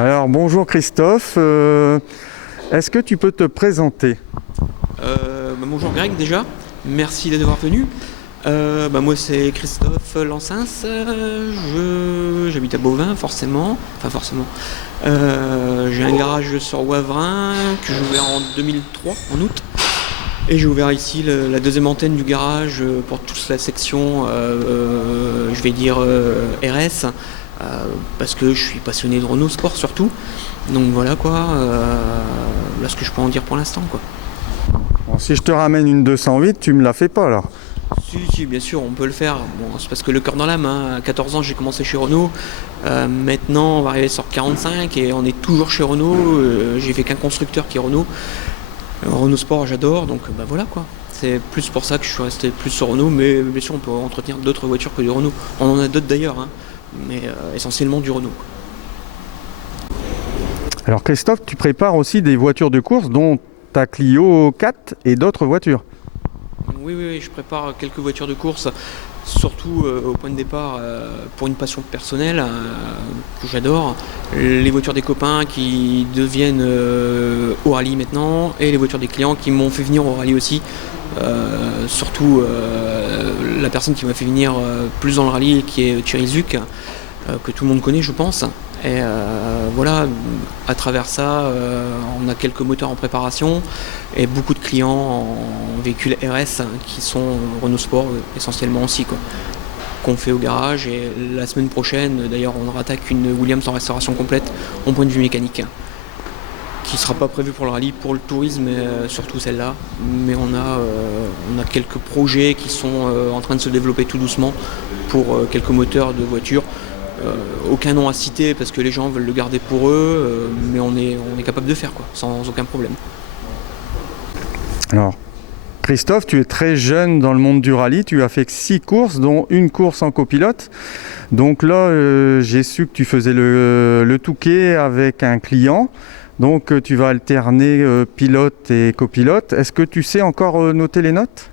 Alors bonjour Christophe, est-ce que tu peux te présenter? Bonjour Greg déjà, merci d'être venu. Moi c'est Christophe Lansens, j'habite à Beauvais forcément, j'ai un garage sur Wavrin que j'ai ouvert en 2003, en août. Et j'ai ouvert ici la deuxième antenne du garage pour toute la section, je vais dire RS, parce que je suis passionné de Renault Sport surtout. Donc voilà quoi, là ce que je peux en dire pour l'instant quoi. Bon, si je te ramène une 208, tu me la fais pas alors? Si, bien sûr, on peut le faire. Bon, c'est parce que le cœur dans l'âme, hein. À 14 ans, j'ai commencé chez Renault. Maintenant, on va arriver sur 45 et on est toujours chez Renault. J'ai fait qu'un constructeur qui est Renault. Renault Sport, j'adore, donc voilà quoi. C'est plus pour ça que je suis resté plus sur Renault, mais bien sûr, on peut entretenir d'autres voitures que du Renault. On en a d'autres d'ailleurs, hein, mais essentiellement du Renault. Alors Christophe, tu prépares aussi des voitures de course, dont ta Clio 4 et d'autres voitures. Oui, je prépare quelques voitures de course, surtout au point de départ pour une passion personnelle que j'adore. Les voitures des copains qui deviennent au rallye maintenant et les voitures des clients qui m'ont fait venir au rallye aussi. Surtout la personne qui m'a fait venir plus dans le rallye qui est Thierry Zuc, que tout le monde connaît je pense. Et voilà, à travers ça, on a quelques moteurs en préparation et beaucoup de clients en véhicules RS qui sont Renault Sport essentiellement aussi quoi, qu'on fait au garage. Et la semaine prochaine, d'ailleurs, on rattaque une Williams en restauration complète en point de vue mécanique, qui ne sera pas prévue pour le rallye, pour le tourisme, et surtout celle-là. Mais on a quelques projets qui sont en train de se développer tout doucement pour quelques moteurs de voitures. Aucun nom à citer parce que les gens veulent le garder pour eux, mais on est capable de faire quoi, sans aucun problème. Alors Christophe, tu es très jeune dans le monde du rallye, tu as fait 6 courses, dont une course en copilote. Donc là, j'ai su que tu faisais le Touquet avec un client. Donc tu vas alterner pilote et copilote. Est-ce que tu sais encore noter les notes ?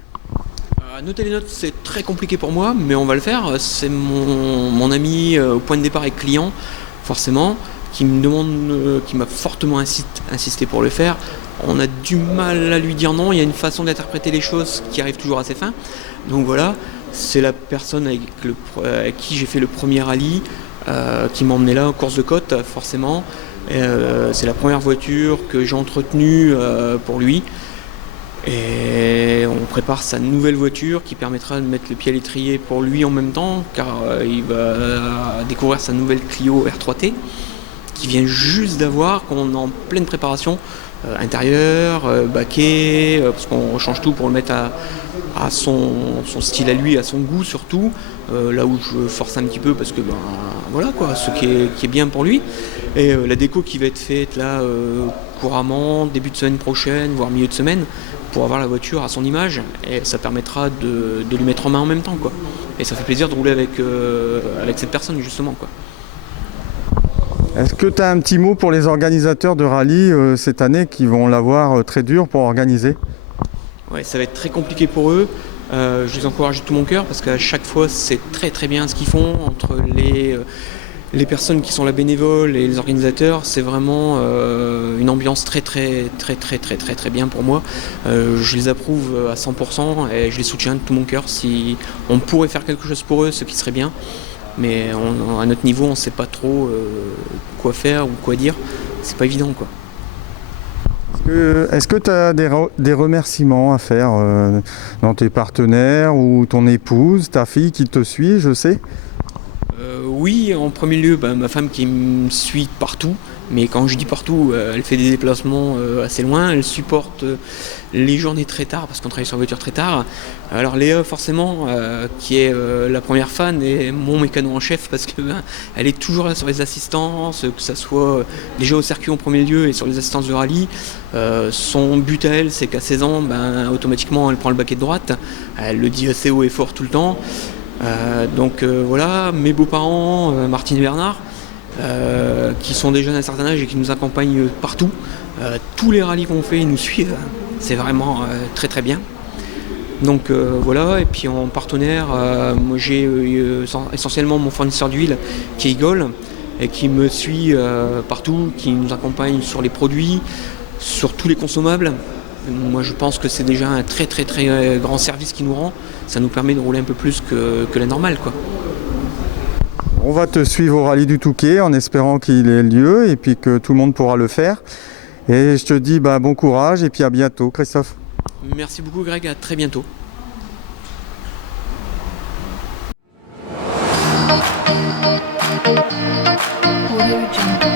Noter les notes, c'est très compliqué pour moi, mais on va le faire. C'est mon ami au point de départ avec client, forcément, qui me demande, qui m'a fortement insisté pour le faire. On a du mal à lui dire non. Il y a une façon d'interpréter les choses qui arrive toujours à ses fins. Donc voilà, c'est la personne avec qui j'ai fait le premier rallye, qui m'a emmené là en course de côte, forcément. C'est la première voiture que j'ai entretenue pour lui. Et on prépare sa nouvelle voiture qui permettra de mettre le pied à l'étrier pour lui en même temps, car il va découvrir sa nouvelle Clio R3T qui vient juste d'avoir, qu'on est en pleine préparation, intérieur, baquet, parce qu'on change tout pour le mettre à son style à lui, à son goût surtout, là où je force un petit peu parce que voilà quoi, ce qui est bien pour lui. Et la déco qui va être faite là couramment, début de semaine prochaine, voire milieu de semaine, pour avoir la voiture à son image, et ça permettra de lui mettre en main en même temps quoi. Et ça fait plaisir de rouler avec cette personne justement quoi. Est-ce que tu as un petit mot pour les organisateurs de rallye cette année qui vont l'avoir très dur pour organiser ? Ouais, ça va être très compliqué pour eux. Je les encourage de tout mon cœur parce qu'à chaque fois c'est très très bien ce qu'ils font entre les personnes qui sont là bénévoles et les organisateurs. C'est vraiment une ambiance très bien pour moi. Je les approuve à 100% et je les soutiens de tout mon cœur. Si on pourrait faire quelque chose pour eux, ce qui serait bien. Mais à notre niveau, on ne sait pas trop quoi faire ou quoi dire. C'est pas évident quoi. Est-ce que tu as des remerciements à faire dans tes partenaires ou ton épouse, ta fille qui te suit, je sais ? Oui, en premier lieu, ma femme qui me suit partout. Mais quand je dis partout, elle fait des déplacements assez loin, elle supporte les journées très tard, parce qu'on travaille sur voiture très tard. Alors Léa, forcément, qui est la première fan, et mon mécano en chef, parce que elle est toujours là sur les assistances, que ça soit déjà au circuit en premier lieu et sur les assistances de rallye. Son but à elle, c'est qu'à 16 ans, automatiquement, elle prend le baquet de droite. Elle le dit assez haut et fort tout le temps. Donc voilà, mes beaux-parents, Martine et Bernard, qui sont déjà d'un certain âge et qui nous accompagnent partout. Tous les rallyes qu'on fait, ils nous suivent. C'est vraiment très très bien. Donc voilà, et puis en partenaire, moi j'ai essentiellement mon fournisseur d'huile qui est Igol, et qui me suit partout, qui nous accompagne sur les produits, sur tous les consommables. Moi je pense que c'est déjà un très très très grand service qu'il nous rend. Ça nous permet de rouler un peu plus que la normale, quoi. On va te suivre au rallye du Touquet en espérant qu'il ait lieu et puis que tout le monde pourra le faire. Et je te dis bon courage et puis à bientôt, Christophe. Merci beaucoup Greg, à très bientôt. Audio Jungle.